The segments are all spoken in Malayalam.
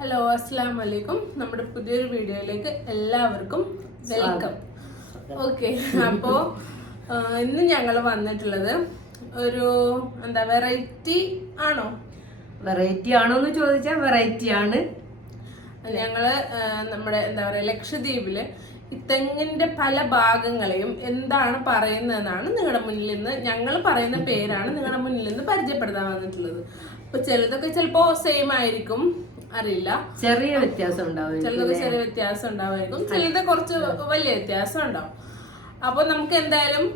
ഹലോ അസ്സാം വലൈക്കും നമ്മുടെ പുതിയൊരു വീഡിയോയിലേക്ക് എല്ലാവർക്കും വെൽക്കം. ഓക്കെ അപ്പോ ഇന്ന് ഞങ്ങൾ വന്നിട്ടുള്ളത് ഒരു എന്താ വെറൈറ്റി ആണോ? വെറൈറ്റി ആണോ എന്ന് ചോദിച്ചാൽ വെറൈറ്റി ആണ്. ഞങ്ങൾ നമ്മുടെ എന്താ പറയാ ലക്ഷദ്വീപിൽ തെങ്ങിന്റെ പല ഭാഗങ്ങളെയും എന്താണ് പറയുന്നതെന്നാണ് നിങ്ങളുടെ മുന്നിൽ നിന്ന് ഞങ്ങൾ പറയുന്ന പേരാണ് നിങ്ങളുടെ മുന്നിൽ നിന്ന് പരിചയപ്പെടുത്താൻ വന്നിട്ടുള്ളത്. അപ്പൊ ചിലതൊക്കെ ചിലപ്പോ സെയിം ആയിരിക്കും. അറിയില്ല. ചെറിയ വ്യത്യാസം ഉണ്ടാവും ചിലതൊക്കെ ചെറിയ വ്യത്യാസം ഉണ്ടാവുമായിരിക്കും ചിലത് കുറച്ച് വലിയ വ്യത്യാസം ഉണ്ടാവും. അപ്പൊ നമുക്ക് എന്തായാലും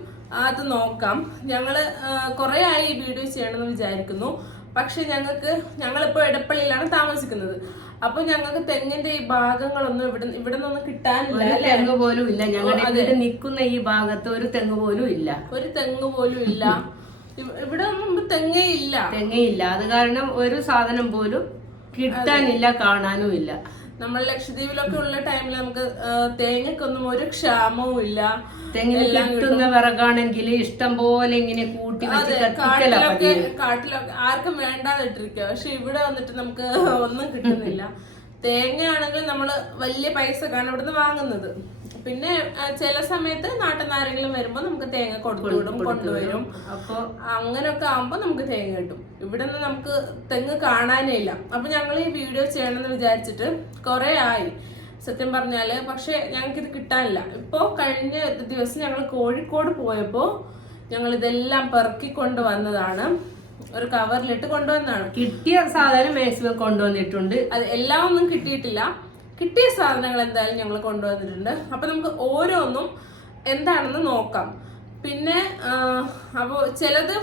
അത് നോക്കാം. ഞങ്ങൾ കുറെ ആയി ഈ വീഡിയോ ചെയ്യണമെന്ന് വിചാരിക്കുന്നു. പക്ഷെ ഞങ്ങൾക്ക് ഞങ്ങളിപ്പോ എടപ്പള്ളിയിലാണ് താമസിക്കുന്നത്. അപ്പൊ ഞങ്ങൾക്ക് തെങ്ങിന്റെ ഈ ഭാഗങ്ങളൊന്നും ഇവിടെ ഇവിടെ നിന്നൊന്നും കിട്ടാനില്ല ഒരു തെങ്ങ് പോലും ഇല്ല. ഞങ്ങളുടെ നിൽക്കുന്ന ഈ ഭാഗത്ത് ഒരു തെങ്ങ് പോലും ഇല്ല. ഒരു തെങ്ങ് പോലും ഇല്ല. ഇവ- ഇവിടെ ഒന്നും തെങ്ങേ ഇല്ല. തെങ്ങയില്ല അത് കാരണം ഒരു സാധനം പോലും കിട്ടാനില്ല കാണാനും ഇല്ല. നമ്മൾ ലക്ഷദ്വീപിലൊക്കെ ഉള്ള ടൈമിൽ നമുക്ക് തേങ്ങക്കൊന്നും ഒരു ക്ഷാമവും ഇല്ല. തെങ്ങിൽ കിട്ടുന്ന വിറകാണെങ്കിൽ ഇഷ്ടം പോലെ ഇങ്ങനെ കൂട്ടി വെച്ച് കത്തിക്കല കാട്ടിലൊക്കെ കാട്ടിലൊക്കെ ആർക്കും വേണ്ടാതിട്ടിരിക്കുക പക്ഷെ ഇവിടെ വന്നിട്ട് നമുക്ക് ഒന്നും കിട്ടുന്നില്ല. തേങ്ങയാണെങ്കിൽ നമ്മൾ വലിയ പൈസക്കാണ് ഇവിടുന്ന് വാങ്ങുന്നത്. പിന്നെ ആ, ചില സമയത്ത് നാട്ടിൽ നിന്ന് ആരെങ്കിലും വരുമ്പോ നമുക്ക് തേങ്ങ കൊടുത്തുവിടും കൊണ്ടുവരും. അപ്പൊ അങ്ങനെയൊക്കെ ആകുമ്പോ നമുക്ക് തേങ്ങ കിട്ടും. ഇവിടെ നിന്ന് നമുക്ക് തെങ്ങ് കാണാനേ ഇല്ല. അപ്പൊ ഞങ്ങൾ ഈ വീഡിയോ ചെയ്യണമെന്ന് വിചാരിച്ചിട്ട് കുറെ ആയി. സത്യം പറഞ്ഞാൽ പക്ഷെ ഞങ്ങൾക്ക് ഇത് കിട്ടാനില്ല. ഇപ്പോ കഴിഞ്ഞ ദിവസം ഞങ്ങൾ കോഴിക്കോട് പോയപ്പോ ഞങ്ങൾ ഇതെല്ലാം പെറുക്കി കൊണ്ടുവന്നതാണ്. ഒരു കവറിലിട്ട് കൊണ്ടുവന്നതാണ്. കിട്ടിയ സാധനം മാക്സിമം കൊണ്ടുവന്നിട്ടുണ്ട്. അത് എല്ലാം ഒന്നും കിട്ടിയിട്ടില്ല. കിട്ടിയ സാധനങ്ങൾ എന്തായാലും ഞങ്ങൾ കൊണ്ടുവന്നിട്ടുണ്ട്. അപ്പൊ നമുക്ക് ഓരോന്നും എന്താണെന്ന് നോക്കാം. പിന്നെ അപ്പോൾ ചിലത്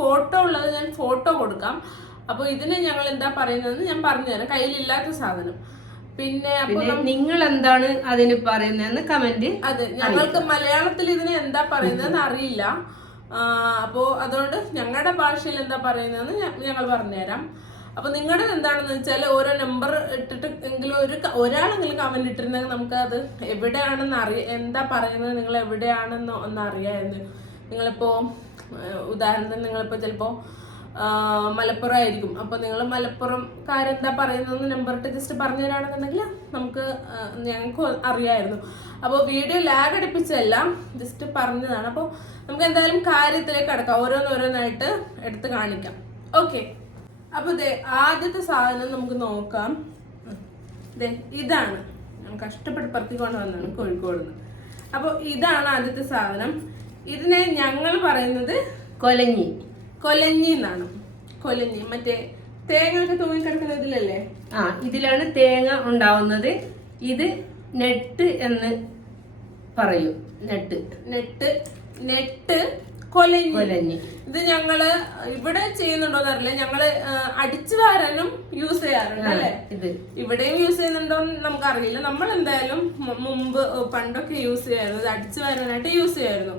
ഫോട്ടോ ഉള്ളത് ഞാൻ ഫോട്ടോ കൊടുക്കാം. അപ്പോൾ ഇതിന് ഞങ്ങൾ എന്താ പറയുന്നതെന്ന് ഞാൻ പറഞ്ഞുതരാം കയ്യിലില്ലാത്ത സാധനം. പിന്നെ നിങ്ങൾ എന്താണ് അതിന് പറയുന്നതെന്ന് കമന്റ് അതെ ഞങ്ങൾക്ക് മലയാളത്തിൽ ഇതിന് എന്താ പറയുന്നതെന്ന് അറിയില്ല. ആ, അപ്പോ അതുകൊണ്ട് ഞങ്ങളുടെ ഭാഷയിൽ എന്താ പറയുന്നതെന്ന് ഞങ്ങൾ പറഞ്ഞുതരാം. അപ്പൊ നിങ്ങളുടെ എന്താണെന്ന് വെച്ചാൽ ഓരോ നമ്പർ ഇട്ടിട്ട് എങ്കിലും ഒരു ഒരാളെങ്കിലും കമന്റ് ഇട്ടിരുന്നെങ്കിൽ നമുക്ക് അത് എവിടെയാണെന്ന് അറിയ എന്താ പറയുന്നത് നിങ്ങൾ എവിടെയാണെന്ന് ഒന്ന് അറിയാമായിരുന്നു നിങ്ങളിപ്പോ ഏഹ്, ഉദാഹരണത്തിന് നിങ്ങളിപ്പോ ചിലപ്പോ മലപ്പുറം ആയിരിക്കും അപ്പൊ നിങ്ങൾ മലപ്പുറം മലപ്പുറംകാരെന്താ പറയുന്നതെന്ന് നമ്പർ ഇട്ട് ജസ്റ്റ് പറഞ്ഞു തരാണെന്നുണ്ടെങ്കിൽ നമുക്ക് ഞങ്ങൾക്ക് അറിയായിരുന്നു. അപ്പോൾ വീഡിയോ ലാഗ് അടിപ്പിച്ചല്ല ജസ്റ്റ് പറഞ്ഞതാണ്. അപ്പോൾ നമുക്ക് എന്തായാലും കാര്യത്തിലേക്ക് കടക്കാം. ഓരോന്നോരോന്നായിട്ട് എടുത്ത് കാണിക്കാം. ഓക്കെ അപ്പോൾ ഇതേ ആദ്യത്തെ സാധനം നമുക്ക് നോക്കാം. ദേ ഇതാണ്. ഞാൻ കഷ്ടപ്പെട്ട് പറത്തിക്കൊണ്ട് വന്നതാണ് കോഴിക്കോട് നിന്ന്. അപ്പോൾ ഇതാണ് ആദ്യത്തെ സാധനം. ഇതിനെ ഞങ്ങൾ പറയുന്നത് കൊലഞ്ഞി. കൊലഞ്ഞി എന്നാണ്. കൊലഞ്ഞി. മറ്റേ തേങ്ങ ഒക്കെ തൂങ്ങിക്കിടക്കുന്ന ഇതിലല്ലേ? ആ ഇതിലാണ് തേങ്ങ ഉണ്ടാവുന്നത്. ഇത് നെട്ട് എന്ന് പറയും. നെട്ട്. നെട്ട്. നെട്ട് കൊലഞ്ഞി. കൊലഞ്ഞി. ഇത് ഞങ്ങൾ ഇവിടെ ചെയ്യുന്നുണ്ടോന്ന് അറിയില്ല. ഞങ്ങൾ അടിച്ചു വാരാനും യൂസ് ചെയ്യാറുണ്ട് അല്ലേ? ഇത്. ഇവിടെയും യൂസ് ചെയ്യുന്നുണ്ടോ എന്ന് നമുക്കറിയില്ല. നമ്മൾ എന്തായാലും മുമ്പ് പണ്ടൊക്കെ യൂസ് ചെയ്യായിരുന്നു. ഇത് അടിച്ചു വാരാനായിട്ട് യൂസ് ചെയ്യായിരുന്നു.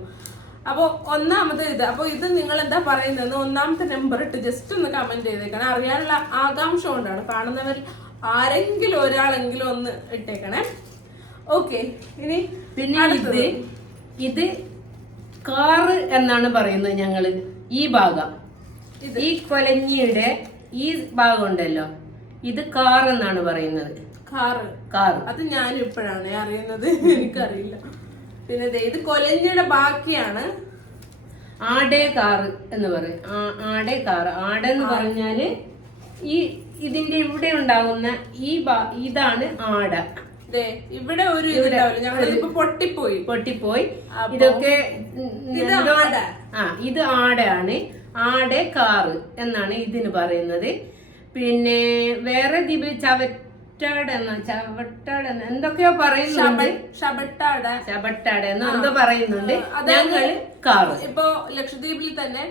അപ്പോൾ ഒന്നാമത് ഇത് അപ്പോൾ ഇത് നിങ്ങൾ എന്താ പറയുന്നത് ഒന്നാമത്തെ നമ്പർ ഇട്ട് ജസ്റ്റ് ഒന്ന് കമന്റ് ചെയ്തേക്കണം. അറിയാനുള്ള ആകാംക്ഷ കൊണ്ടാണ് കാണുന്നവർ ആരെങ്കിലും ഒരാളെങ്കിലും ഒന്ന് ഇട്ടേക്കണേ. ഓക്കെ ഇനി പിന്നെ ഇത് ഇത് കാറ് എന്നാണ് പറയുന്നത് ഞങ്ങൾ ഈ ഭാഗം. ഈ കൊലഞ്ഞിയുടെ ഈ ഭാഗം ഉണ്ടല്ലോ. ഇത് കാർ എന്നാണ് പറയുന്നത്. കാറ് കാർ അത് ഞാൻ ഇപ്പോഴാണ് അറിയുന്നത്. എനിക്കറിയില്ല. പിന്നെ ഇത് കൊലഞ്ഞിയുടെ ബാക്കിയാണ് ആടേ കാറ് എന്ന് പറയും. ആടേ കാറ്. ആടെ എന്ന് പറഞ്ഞാൽ ഈ ഇതിന്റെ ഇവിടെ ഉണ്ടാകുന്ന ഈ ഇതാണ് ആട. ഇവിടെ ഒരു ഞങ്ങളിതിപ്പോ പൊട്ടിപ്പോയി. പൊട്ടിപ്പോയി. ഇതൊക്കെ. ആ ഇത് ആടയാണ്. ആടെ കാറ് എന്നാണ് ഇതിന് പറയുന്നത്. പിന്നെ വേറെ ദ്വീപിൽ ചവറ്റാട് എന്ന ചവട്ടാട് എന്ന എന്തൊക്കെയോ പറയുന്നുണ്ട്. ചവട്ടാട് എന്ന് എന്തോ പറയുന്നുണ്ട്. കാറ്. ഇപ്പോ ലക്ഷദ്വീപിൽ തന്നെ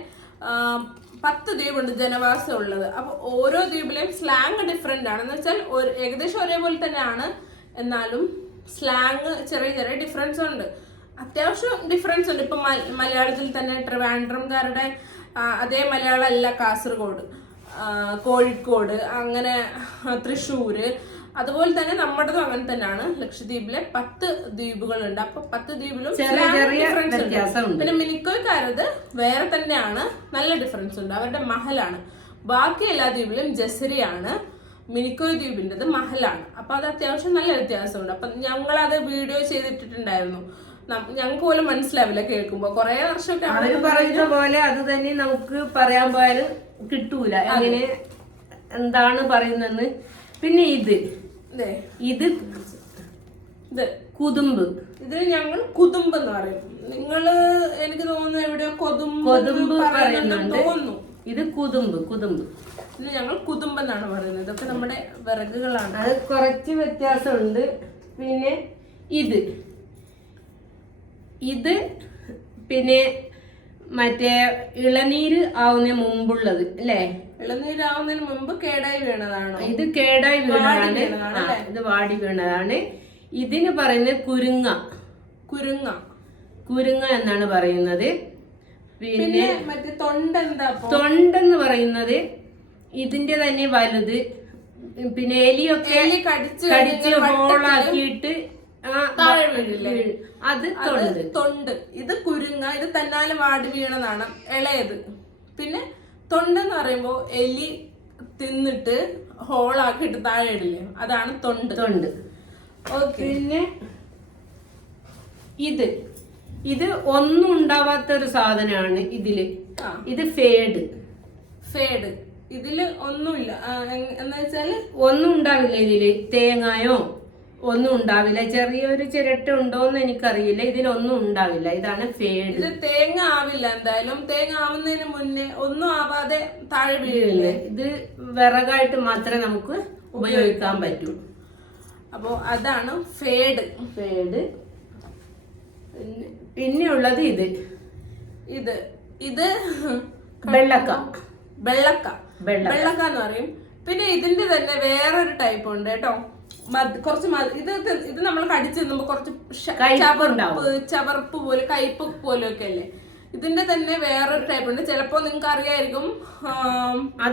പത്ത് ദ്വീപുണ്ട് ജനവാസം ഉള്ളത്. അപ്പൊ ഓരോ ദ്വീപിലെയും സ്ലാങ് ഡിഫറെന്റ് ആണ്. എന്ന് വെച്ചാൽ ഏകദേശം ഒരേപോലെ തന്നെയാണ്. എന്നാലും സ്ലാങ് ചെറിയ ചെറിയ ഡിഫറൻസ് ഉണ്ട്. അത്യാവശ്യം ഡിഫറൻസ് ഉണ്ട്. ഇപ്പൊ മലയാളത്തിൽ തന്നെ ട്രിവാൻഡ്രംകാരുടെ അതേ മലയാളം അല്ല കാസർഗോഡ് കോഴിക്കോട് അങ്ങനെ തൃശ്ശൂർ തൃശ്ശൂര് അതുപോലെ തന്നെ നമ്മുടേതും അങ്ങനെ തന്നെയാണ്. ലക്ഷദ്വീപിലെ പത്ത് ദ്വീപുകളുണ്ട്. അപ്പൊ പത്ത് ദ്വീപിലും ചെറിയ ഉണ്ട്. പിന്നെ മിനിക്കോയ്ക്കാരത് വേറെ തന്നെയാണ്. നല്ല ഡിഫറൻസ് ഉണ്ട്. അവരുടെ മഹലാണ്. ബാക്കി എല്ലാ ദ്വീപിലും ജസരിയാണ്. മിനിക്കോയ് ദ്വീപിന്റെത് മഹലാണ്. അപ്പൊ അത് അത്യാവശ്യം നല്ല വ്യത്യാസമുണ്ട്. അപ്പൊ ഞങ്ങളത് വീഡിയോ ചെയ്തിട്ടുണ്ടായിരുന്നു. ഞങ്ങൾക്ക് പോലും മനസ്സിലാവില്ല കേൾക്കുമ്പോ. കുറെ വർഷമൊക്കെ അവർ പറയുന്ന പോലെ അത് തന്നെ നമുക്ക് പറയാൻ പോയാലും കിട്ടൂല. അങ്ങനെ എന്താണ് പറയുന്നെന്ന് പിന്നെ ഇത്. ഇതേ ഇത് കുതുമ്പ്. ഇതിന് ഞങ്ങൾ കുതുമ്പ് എന്ന് പറയും. നിങ്ങൾ എനിക്ക് തോന്നുന്നു എവിടെയോ കൊതുമ്പ് കൊതുമ്പ് പറയുന്നുണ്ട്. തോന്നുന്നു. ഇത് കുതുമ്പ് കുതുമ്പ്. ഇത് ഞങ്ങൾ കുതുമ്പ് എന്നാണ് പറയുന്നത്. ഇതൊക്കെ നമ്മുടെ വിറകുകളാണ്. അത് കുറച്ച് വ്യത്യാസമുണ്ട്. പിന്നെ ഇത്. ഇത് പിന്നെ മറ്റേ ഇളനീര് ആവുന്ന മുമ്പുള്ളത് അല്ലേ? ഇളനീരാവുന്നതിന് മുമ്പ് കേടായി വീണതാണോ? ഇത് കേടായി വീണതാണ്. ആ, ഇത് വാടി വീണതാണ്. ഇതിന് പറയുന്നത് കുരുങ്ങ. കുരുങ്ങ. കുരുങ്ങ എന്നാണ് പറയുന്നത്. പിന്നെ പിന്നെ മറ്റേ തൊണ്ട എന്താ അപ്പൊ? തൊണ്ടെന്ന് പറയുന്നത് ഇതിന്റെ തന്നെ വലുത്. പിന്നെ എലിയൊക്കെ എലി കടിച്ച് കടിച്ച് ഹോളാക്കിയിട്ട് ആ വീഴും. അത് തൊണ്ട്. തൊണ്ട്. ഇത് കുരുങ്ങ. ഇത് തന്നാലും വാടി വീണതാണ്. ഇളയത്. പിന്നെ തൊണ്ടെന്ന് പറയുമ്പോ എലി തിന്നിട്ട് ഹോളാക്കിയിട്ട് താഴെ ഇടില്ലേ? അതാണ് തൊണ്ട്. തൊണ്ട്. ഓക്കെ പിന്നെ ഇത്. ഇത് ഒന്നും ഉണ്ടാവാത്ത ഒരു സാധനമാണ് ഇതിൽ. ഇത് ഫേഡ്. ഫേഡ് ഇതിൽ ഒന്നുമില്ല. എന്ന് വെച്ചാൽ ഒന്നും ഉണ്ടാവില്ല ഇതിൽ. തേങ്ങായോ? ഒന്നും ഉണ്ടാവില്ല. ചെറിയൊരു ചിരട്ട ഉണ്ടോന്ന് എനിക്കറിയില്ല. ഇതിലൊന്നും ഉണ്ടാവില്ല. ഇതാണ് ഫേഡ് ഇത് തേങ്ങ ആവില്ല എന്തായാലും. തേങ്ങ ആവുന്നതിന് മുന്നേ ഒന്നും ആവാതെ താഴെ വീഴില്ലേ? ഇത് വിറകായിട്ട് മാത്രമേ നമുക്ക് ഉപയോഗിക്കാൻ പറ്റൂ. അപ്പോ അതാണ് ഫേഡ്. ഫേഡ്. പിന്നെ പിന്നെയുള്ളത് ഇത്. ഇത് ഇത് വെള്ളക്ക. വെള്ളക്ക. വെള്ളക്ക. എന്ന് പറയും. പിന്നെ ഇതിന്റെ തന്നെ വേറൊരു ടൈപ്പ് ഉണ്ട് കേട്ടോ. കുറച്ച് ഇത് ഇത് നമ്മൾ കടിച്ചു തിന്നുമ്പോ കുറച്ച്. ചവർപ്പ് ചവർപ്പ് പോലെ കയ്പ് പോലെയൊക്കെ അല്ലേ? ഇതിന്റെ തന്നെ വേറൊരു ടൈപ്പ് ഉണ്ട്. ചിലപ്പോ നിങ്ങൾക്ക് അറിയായിരിക്കും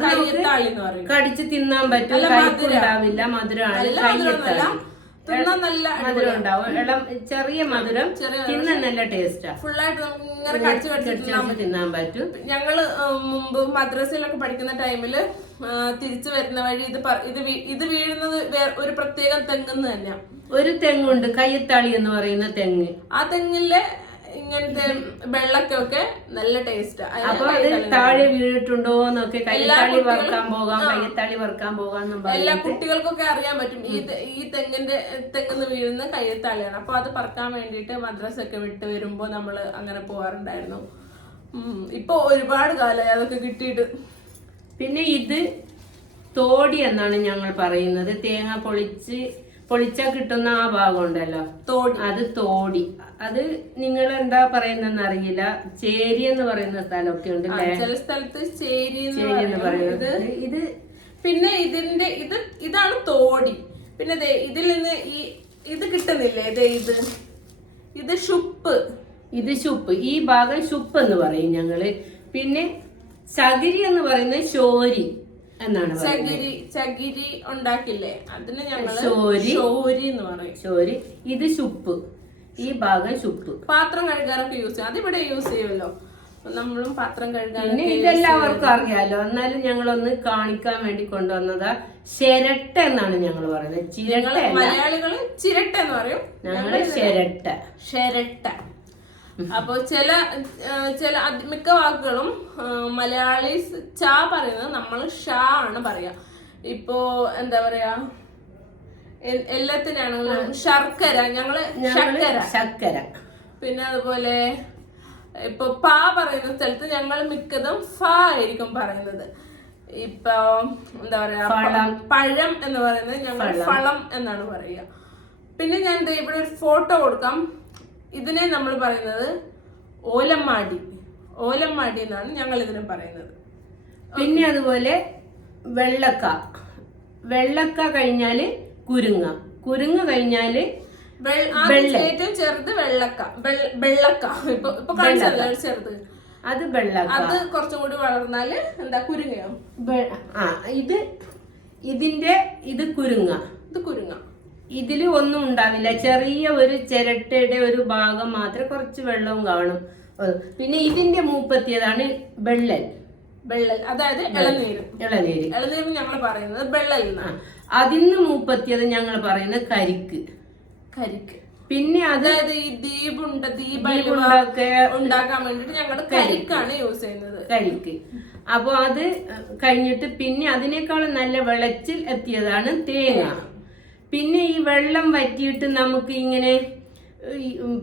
കയ്യത്താളി എന്ന് പറയും കടിച്ച് തിന്നാൻ പറ്റും. നല്ല കയ്പ്പ് മധുരം. ഉണ്ടാവില്ല. മധുരമാണ്. തിന്നാൻ നല്ല മധുരം ഉണ്ടാവും. ഇളം ചെറിയ മധുരം. ചെറിയ തിന്നാൻ നല്ല ടേസ്റ്റാ. ഫുള്ളായിട്ട് ഇങ്ങനെ കടിച്ചു കടിച്ചു തിന്നാൻ പറ്റും. ഞങ്ങൾ മുമ്പ് മദ്രസയിലൊക്കെ പഠിക്കുന്ന ടൈമിൽ തിരിച്ചു വരുന്ന വഴി ഇത് ഇത് ഇത് വീഴുന്നത് ഒരു പ്രത്യേകം തെങ്ങെന്ന് തന്നെ ഒരു തെങ്ങുണ്ട് കയ്യത്താളി എന്ന് പറയുന്ന തെങ്ങ്. ആ തെങ്ങിലെ ഇങ്ങനത്തെ വെള്ളക്കൊക്കെ നല്ല ടേസ്റ്റ് അപ്പൊ അത് താഴെ വീണിട്ടുണ്ടോ എന്നൊക്കെ കയ്യത്താളി വറുക്കാൻ പോകാം കയ്യത്താളി വറുക്കാൻ പോകാന്നും പറയും എല്ലാ കുട്ടികൾക്കൊക്കെ അറിയാൻ പറ്റും. ഈ ഈ തെങ്ങിന്റെ തെങ്ങിന്ന് വീഴുന്ന കയ്യത്താളിയാണ്. അപ്പൊ അത് പറക്കാൻ വേണ്ടിയിട്ട് മദ്രസ ഒക്കെ വിട്ട് വരുമ്പോ നമ്മൾ അങ്ങനെ പോവാറുണ്ടായിരുന്നു. ഇപ്പൊ ഒരുപാട് കാലമായി അതൊക്കെ കിട്ടിയിട്ട് പിന്നെ ഇത് തോടി എന്നാണ് ഞങ്ങൾ പറയുന്നത്. തേങ്ങ പൊളിച്ച് പൊളിച്ചാ കിട്ടുന്ന ആ ഭാഗം ഉണ്ടല്ലോ. തോടി. അത് തോടി. അത് നിങ്ങൾ എന്താ പറയുന്നെന്ന് അറിയില്ല. ചേരി എന്ന് പറയുന്ന സ്ഥലമൊക്കെ ഉണ്ട് ചില സ്ഥലത്ത് ചേരി എന്ന് ഇത് പറയുന്നത്. ഇത് പിന്നെ ഇതിന്റെ ഇത് ഇതാണ് തോടി. പിന്നെ ഇതിൽ നിന്ന് ഈ ഇത് കിട്ടുന്നില്ലേ? ദേ ഇത്. ഇത് ഷുപ്പ് ഇത് ഷുപ്പ് ഈ ഭാഗം ഷുപ്പ് എന്ന് പറയും ഞങ്ങൾ. പിന്നെ ചകിരി എന്ന് പറയുന്നത് ചോരി എന്നാണ് ചകിരി ചകിരി ഉണ്ടാക്കില്ലേ? അതിന് ഞങ്ങൾ ചോരി. ഷോരി എന്ന് പറയും. ചോരി. ഇത് ചുപ്പ്. ഈ ഭാഗം ചുപ്പ്. പാത്രം കഴുകാറൊക്കെ യൂസ് ചെയ്യും. അതിവിടെ യൂസ് ചെയ്യുമല്ലോ. നമ്മളും പാത്രം പിന്നെ കഴുകാനൊക്കെ ഇതെല്ലാവർക്കും അറിയാലോ. എന്നാലും ഞങ്ങളൊന്ന് കാണിക്കാൻ വേണ്ടി കൊണ്ടുവന്നതാ ചിരട്ട എന്നാണ് ഞങ്ങൾ പറയുന്നത്. ചിരട്ട മലയാളികൾ ചിരട്ട എന്ന് പറയും. ഞങ്ങൾ ചിരട്ട. ഷെരട്ട അപ്പൊ ചില ചില മിക്ക വാക്കുകളും മലയാളി മലയാളീസ് ചാ പറയുന്നത് നമ്മൾ ഷാ ആണ് പറയാ. ഇപ്പോ എന്താ പറയാ? എല്ലാത്തിനാണെങ്കിലും ശർക്കര ഞങ്ങൾ ശർക്കര. ശർക്കര. പിന്നെ അതുപോലെ ഇപ്പൊ പാ പറയുന്ന സ്ഥലത്ത് ഞങ്ങൾ മിക്കതും ഫ ആയിരിക്കും പറയുന്നത്. ഇപ്പൊ എന്താ പറയാ. പഴം എന്ന് പറയുന്നത് ഞങ്ങൾ ഫളം. എന്നാണ് പറയുക. പിന്നെ ഞാൻ ഇവിടെ ഒരു ഫോട്ടോ കൊടുക്കാം. ഇതിനെ നമ്മൾ പറയുന്നത് ഓലമ്മാടി. ഓലമ്മാടി എന്നാണ് ഞങ്ങൾ ഇതിനെ പറയുന്നത്. പിന്നെ അതുപോലെ വെള്ളക്ക. വെള്ളക്ക കഴിഞ്ഞാൽ കുരുങ്ങ. കുരുങ്ങ കഴിഞ്ഞാൽ ഏറ്റവും ചെറുത് വെള്ളക്ക. വെള്ളക്ക. ഇപ്പൊ ഇപ്പൊ കാണിച്ചല്ലോ ചെറുത്. അത് വെള്ളക്ക. അത് കുറച്ചും കൂടി വളർന്നാൽ എന്താ കുരുങ്ങയോ? ആ ഇത് ഇതിന്റെ ഇത് കുരുങ്ങ. ഇത് കുരുങ്ങ. ഇതിൽ ഒന്നും ഉണ്ടാവില്ല. ചെറിയ ഒരു ചിരട്ടയുടെ ഒരു ഭാഗം മാത്രമേ കുറച്ച് വെള്ളവും കാണും. പിന്നെ ഇതിന്റെ മൂപ്പത്തിയതാണ് വെള്ളൽ. വെള്ളൽ. അതായത് ഇളനീര്. ഇളനീര്. ഇളനീര് ഞങ്ങൾ പറയുന്നത് വെള്ളൽ എന്നാണ് അതിന്ന് മൂപ്പത്തിയത് ഞങ്ങൾ പറയുന്നത് കരിക്ക്. കരിക്ക്. പിന്നെ അതായത് ഈ ദീപുണ്ട ദീപ ഉണ്ടാക്കുക ഉണ്ടാക്കാൻ വേണ്ടിട്ട് ഞങ്ങൾ കരിക്കാണ് യൂസ് ചെയ്യുന്നത്. കരിക്ക്. അപ്പൊ അത് കഴിഞ്ഞിട്ട് പിന്നെ അതിനേക്കാളും നല്ല വെളച്ചിൽ എത്തിയതാണ് തേങ്ങ. പിന്നെ ഈ വെള്ളം വറ്റിയിട്ട് നമുക്ക് ഇങ്ങനെ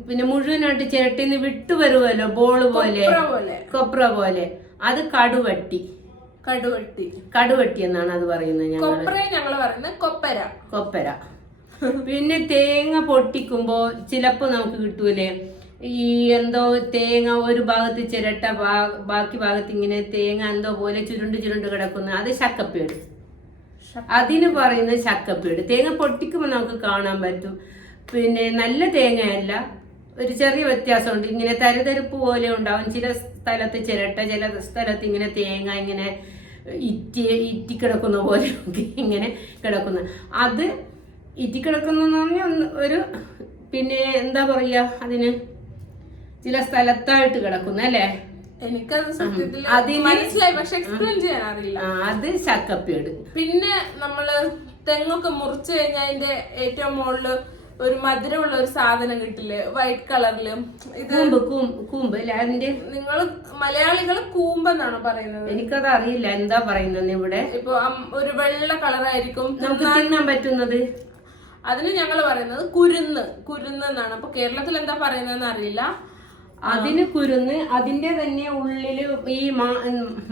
പിന്നെ മുഴുവനായിട്ട് ചിരട്ടിന്ന് വിട്ടു വരുമല്ലോ ബോൾ പോലെ. കൊപ്ര പോലെ. അത് കടുവട്ടി. കടുവട്ടി. കടുവട്ടി എന്നാണ് അത് പറയുന്നത് ഞങ്ങൾ പറയുന്നത് കൊപ്പര. കൊപ്പര. പിന്നെ തേങ്ങ പൊട്ടിക്കുമ്പോ ചിലപ്പോ നമുക്ക് കിട്ടൂലേ ഈ എന്തോ തേങ്ങ ഒരു ഭാഗത്ത് ചിരട്ട ബാക്കി ഭാഗത്ത് ഇങ്ങനെ തേങ്ങ എന്തോ പോലെ ചുരുണ്ട് ചുരുണ്ട് കിടക്കുന്ന. അത് ശക്കപ്പേട് അതിന് പറയുന്ന ചക്കപ്പീട് തേങ്ങ പൊട്ടിക്കുമ്പോൾ നമുക്ക് കാണാൻ പറ്റും. പിന്നെ നല്ല തേങ്ങയല്ല ഒരു ചെറിയ വ്യത്യാസമുണ്ട്. ഇങ്ങനെ തരിതരിപ്പ് പോലെ ഉണ്ടാവും. ചില സ്ഥലത്ത് ചിരട്ട ചില സ്ഥലത്ത് ഇങ്ങനെ തേങ്ങ ഇങ്ങനെ ഇറ്റി ഇറ്റി കിടക്കുന്ന പോലെ ഇങ്ങനെ കിടക്കുന്ന. അത് ഇറ്റി കിടക്കുന്ന പറഞ്ഞാൽ ഒരു പിന്നെ എന്താ പറയുക അതിന്? ചില സ്ഥലത്തായിട്ട് കിടക്കുന്ന അല്ലേ? എനിക്കത് സത്യത്തിൽ അതിന് മനസ്സിലായി പക്ഷെ എക്സ്പ്ലെയിൻ ചെയ്യാൻ അറിയില്ല. അത് ചക്കപ്പേട് പിന്നെ നമ്മൾ തെങ്ങൊക്കെ മുറിച്ച് കഴിഞ്ഞാൽ അതിന്റെ ഏറ്റവും മുകളിൽ ഒരു മധുരമുള്ള ഒരു സാധനം കിട്ടില്ലേ? വൈറ്റ് കളറിൽ ഇത് കൂമ്പ് കൂമ്പ് കൂമ്പ് അല്ലേ അതിന്റെ? നിങ്ങൾ മലയാളികൾ കൂമ്പെന്നാണോ പറയുന്നത്? എനിക്കത് അറിയില്ല. എന്താ പറയുന്നത് ഇവിടെ? ഇപ്പൊ ഒരു വെള്ള കളറായിരിക്കും നമുക്ക് തിന്നാൻ പറ്റുന്നത്? അതിന് ഞങ്ങൾ പറയുന്നത് കുരുന്ന്. കുരുന്ന് എന്നാണ്. അപ്പൊ കേരളത്തിൽ എന്താ പറയുന്നതെന്ന് അറിയില്ല. അതിന് കുരുന്ന് അതിന്റെ തന്നെ ഉള്ളിൽ ഈ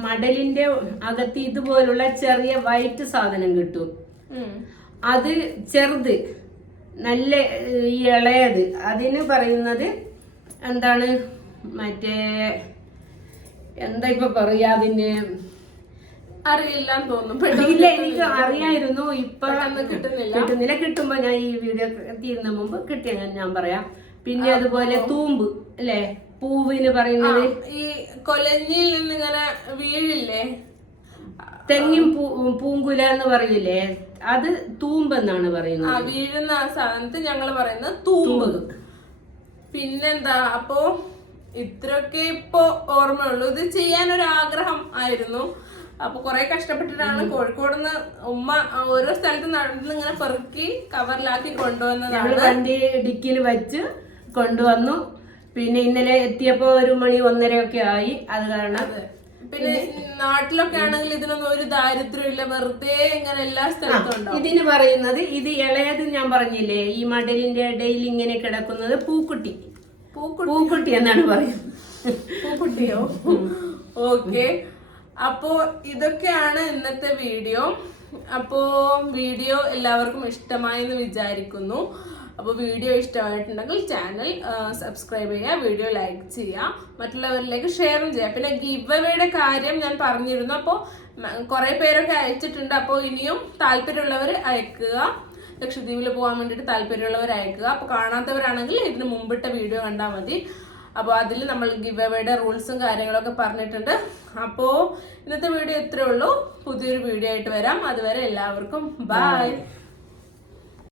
മടലിന്റെ അകത്ത് ഇതുപോലുള്ള ചെറിയ വൈറ്റ് സാധനം കിട്ടും. അത് ചെറുത് നല്ല ഇളയത്. അതിന് പറയുന്നത് എന്താണ്? മറ്റേ എന്താ ഇപ്പൊ പറയാ അതിന്? അറിയില്ല എന്ന് തോന്നുന്നു. ഇല്ല എനിക്ക് അറിയായിരുന്നു. ഇപ്പൊ. കിട്ടുന്നില്ല. കിട്ടുമ്പോ ഞാൻ ഈ വീഡിയോ തീരുന്ന മുമ്പ് കിട്ടിയ ഞാൻ പറയാം. പിന്നെ അതുപോലെ തൂമ്പ് അല്ലേ? പൂവിന് പറയുന്നത് ഈ കൊലഞ്ഞിൽ നിന്ന് ഇങ്ങനെ വീഴില്ലേ? തെങ്ങിൻ പൂ പൂങ്കുല എന്ന് പറയില്ലേ? അത് തൂമ്പ് എന്നാണ് പറയുന്നത്. വീഴുന്ന ആ സാധനത്ത് ഞങ്ങൾ പറയുന്നത് തൂമ്പ്. പിന്നെന്താ അപ്പോ ഇത്രയൊക്കെ ഇപ്പോ ഓർമ്മയുള്ളൂ. ഇത് ചെയ്യാൻ ഒരു ആഗ്രഹം ആയിരുന്നു. അപ്പൊ കുറെ കഷ്ടപ്പെട്ടിട്ടാണ് കോഴിക്കോട് നിന്ന് ഉമ്മ ഓരോ സ്ഥലത്ത് നടന്നിങ്ങനെ പെറുക്കി കവറിലാക്കി കൊണ്ടുവന്നതാണ്. വണ്ടി ഡിക്കിൽ വെച്ച് കൊണ്ടുവന്നു. പിന്നെ ഇന്നലെ എത്തിയപ്പോ ഒരു മണി ഒന്നരയൊക്കെ ആയി. അത് കാരണം പിന്നെ നാട്ടിലൊക്കെ ആണെങ്കിൽ ഇതിനൊന്നും ഒരു ദാരിദ്ര്യം ഇല്ല വെറുതെ ഇങ്ങനെ എല്ലാ സ്ഥലത്തും ഇതിന് പറയുന്നത് ഇത് ഇളയത് ഞാൻ പറഞ്ഞില്ലേ ഈ മടലിന്റെ ഇടയിൽ ഇങ്ങനെ കിടക്കുന്നത് പൂക്കുട്ടി. പൂക്കുട്ടി. പൂക്കുട്ടി എന്നാണ് പറയുന്നത്. പൂക്കുട്ടിയോ? ഓക്കെ. അപ്പോ ഇതൊക്കെയാണ് ഇന്നത്തെ വീഡിയോ. അപ്പോ വീഡിയോ എല്ലാവർക്കും ഇഷ്ടമായെന്ന് വിചാരിക്കുന്നു. അപ്പോൾ വീഡിയോ ഇഷ്ടമായിട്ടുണ്ടെങ്കിൽ ചാനൽ സബ്സ്ക്രൈബ് ചെയ്യുക വീഡിയോ ലൈക്ക് ചെയ്യുക മറ്റുള്ളവരിലേക്ക് ഷെയറും ചെയ്യുക. പിന്നെ ഗിവ് അവയുടെ കാര്യം ഞാൻ പറഞ്ഞിരുന്നു. അപ്പോൾ കുറേ പേരൊക്കെ അയച്ചിട്ടുണ്ട്. അപ്പോൾ ഇനിയും താല്പര്യമുള്ളവർ അയക്കുക. ലക്ഷദ്വീപിൽ പോകാൻ വേണ്ടിയിട്ട് താല്പര്യമുള്ളവർ അയക്കുക. അപ്പോൾ കാണാത്തവരാണെങ്കിൽ ഇതിന് മുമ്പിട്ട വീഡിയോ കണ്ടാൽ മതി. അപ്പോൾ അതിൽ നമ്മൾ ഗിവ് അവയുടെ റൂൾസും കാര്യങ്ങളൊക്കെ പറഞ്ഞിട്ടുണ്ട്. അപ്പോൾ ഇന്നത്തെ വീഡിയോ ഇത്രേ ഉള്ളൂ. പുതിയൊരു വീഡിയോ ആയിട്ട് വരാം. അതുവരെ എല്ലാവർക്കും ബൈ